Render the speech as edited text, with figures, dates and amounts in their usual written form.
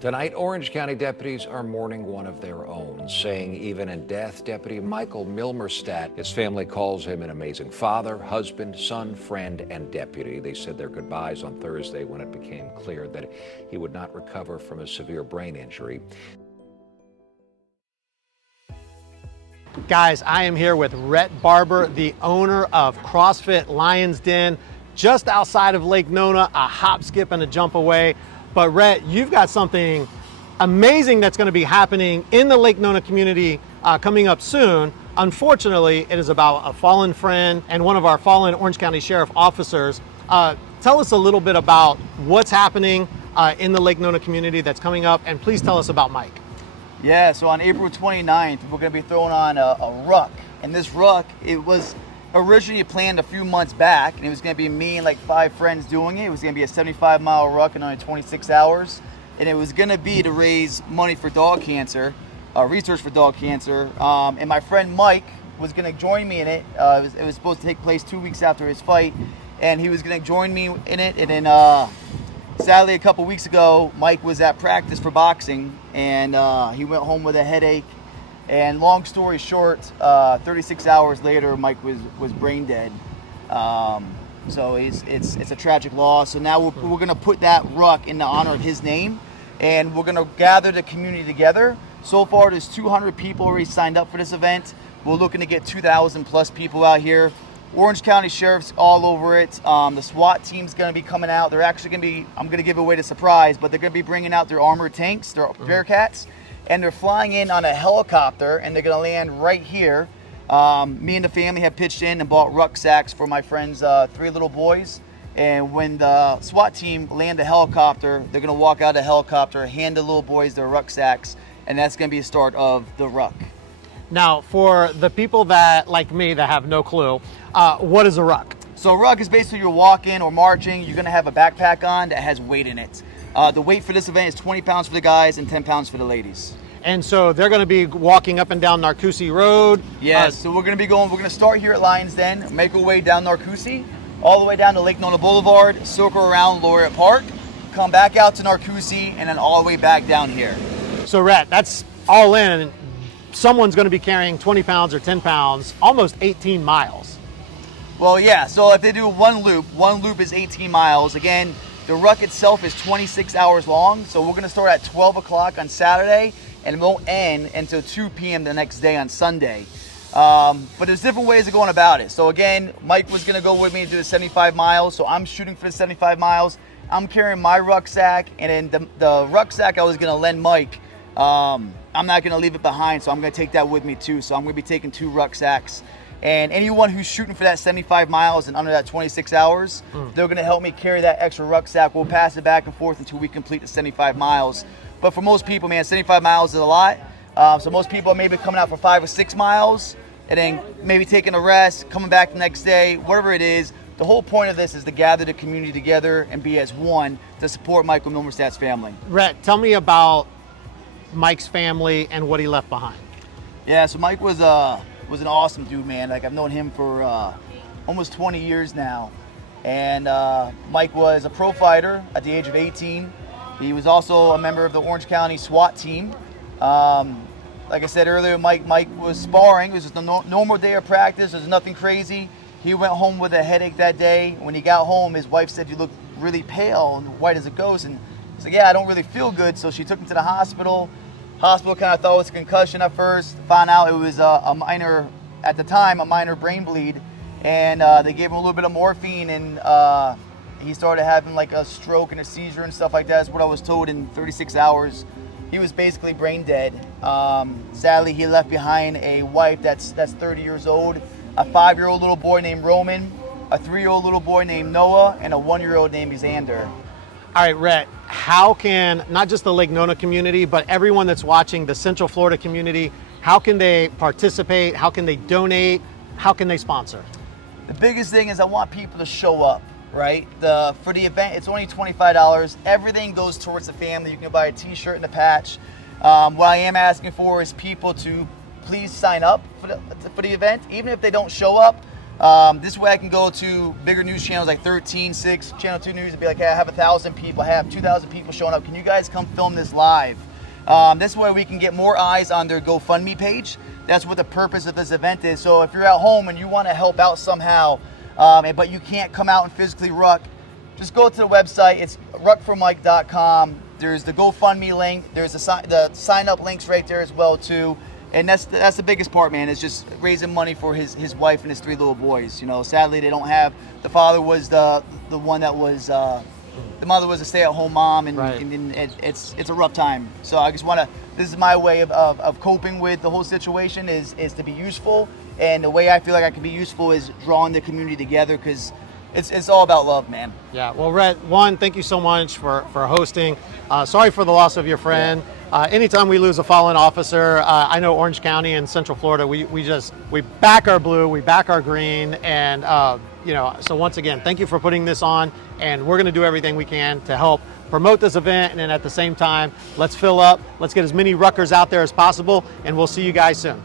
Tonight, Orange County deputies are mourning one of their own, saying even in death, Deputy Michael Milmerstadt, his family calls him an amazing father, husband, son, friend, and deputy. They said their goodbyes on Thursday when it became clear that he would not recover from a severe brain injury. Guys, I am here with Rhett Barber, the owner of CrossFit Lion's Den, just outside of Lake Nona, a hop, skip, and a jump away. But Rhett, you've got something amazing that's going to be happening in the Lake Nona community coming up soon. Unfortunately, it is about a fallen friend and one of our fallen Orange County Sheriff officers. Tell us a little bit about what's happening in the Lake Nona community that's coming up, and please tell us about Mike. Yeah, so on April 29th, we're going to be throwing on a ruck. And this ruck, it was originally planned a few months back, and it was going to be me and like 5 friends doing it. It was going to be a 75-mile ruck in only 26 hours. And it was going to be to raise money for dog cancer, research for dog cancer. And my friend Mike was going to join me in it. It was supposed to take place 2 weeks after his fight, and he was going to join me in it. And then sadly, a couple weeks ago, Mike was at practice for boxing, and he went home with a headache. And long story short, 36 hours later, Mike was brain dead. So it's a tragic loss. So now we're going to put that ruck in the honor of his name, and we're going to gather the community together. So far, there's 200 people already signed up for this event. We're looking to get 2,000 plus people out here. Orange County Sheriff's all over it. The SWAT team's going to be coming out. They're actually going to be, I'm going to give away the surprise, but they're going to be bringing out their armored tanks, their Bearcats, and they're flying in on a helicopter, and they're going to land right here. Me and the family have pitched in and bought rucksacks for my friend's 3 little boys. And when the SWAT team land the helicopter, they're going to walk out of the helicopter, hand the little boys their rucksacks, and that's going to be the start of the ruck. Now, for the people that, like me, that have no clue, what is a ruck? So a ruck is basically you're walking or marching, you're going to have a backpack on that has weight in it. The weight for this event is 20 pounds for the guys and 10 pounds for the ladies. And so they're going to be walking up and down Narcoossee Road. Yes, so we're going to start here at Lions Den, make our way down Narcoossee, all the way down to Lake Nona Boulevard, circle around Laureate Park, come back out to Narcoossee, and then all the way back down here. So Rhett, that's all in. Someone's going to be carrying 20 pounds or 10 pounds, almost 18 miles. Well, yeah, so if they do one loop is 18 miles. Again, the ruck itself is 26 hours long, so we're going to start at 12 o'clock on Saturday, and it won't end until 2 p.m. the next day on Sunday. But there's different ways of going about it. So again, Mike was going to go with me to do the 75 miles, so I'm shooting for the 75 miles. I'm carrying my rucksack, and then the rucksack I was going to lend Mike, I'm not going to leave it behind, so I'm going to take that with me too. So I'm going to be taking 2 rucksacks. And anyone who's shooting for that 75 miles and under that 26 hours, they're going to help me carry that extra rucksack. We'll pass it back and forth until we complete the 75 miles. But for most people, man, 75 miles is a lot. So most people are maybe coming out for 5 or 6 miles and then maybe taking a rest, coming back the next day, whatever it is. The whole point of this is to gather the community together and be as one to support Michael Milmerstadt's family. Rhett, tell me about Mike's family and what he left behind. Yeah, so Mike was an awesome dude, man. Like, I've known him for almost 20 years now. And Mike was a pro fighter at the age of 18. He was also a member of the Orange County SWAT team. Like I said earlier, Mike was sparring. It was just a normal day of practice. There's nothing crazy. He went home with a headache that day. When he got home, his wife said, "You look really pale and white as a ghost." And he's like, "Yeah, I don't really feel good." So she took him to the hospital. Hospital kind of thought it was a concussion at first. Found out it was a minor, at the time, a minor brain bleed. And they gave him a little bit of morphine, and he started having like a stroke and a seizure and stuff like that. That's what I was told. In 36 hours, he was basically brain dead. Sadly, he left behind a wife that's 30 years old, a 5-year-old little boy named Roman, a 3-year-old little boy named Noah, and a 1-year-old named Xander. All right, Rhett, how can, not just the Lake Nona community, but everyone that's watching the Central Florida community, how can they participate? How can they donate? How can they sponsor? The biggest thing is I want people to show up, right? For the event, it's only $25. Everything goes towards the family. You can buy a t-shirt and a patch. What I am asking for is people to please sign up for the event. Even if they don't show up, This way I can go to bigger news channels like 13, 6, Channel 2 News and be like, hey, I have 1,000 people, I have 2,000 people showing up. Can you guys come film this live? This way we can get more eyes on their GoFundMe page. That's what the purpose of this event is. So if you're at home and you want to help out somehow, but you can't come out and physically ruck, just go to the website. It's ruckformike.com. There's the GoFundMe link. There's the sign up links right there as well too. And that's the biggest part, man. Is just raising money for his wife and his 3 little boys. You know, sadly they don't have. The father was the one that was. The mother was a stay-at-home mom, and, right. and it's a rough time. So I just want to. This is my way of coping with the whole situation. Is to be useful, and the way I feel like I can be useful is drawing the community together, because it's all about love, man. Yeah, well, Rhett, one, thank you so much for hosting. Sorry for the loss of your friend. Yeah. Anytime we lose a fallen officer, I know Orange County and Central Florida, we back our blue, we back our green, and so once again, thank you for putting this on, and we're going to do everything we can to help promote this event, and then at the same time, let's fill up, let's get as many ruckers out there as possible, and we'll see you guys soon.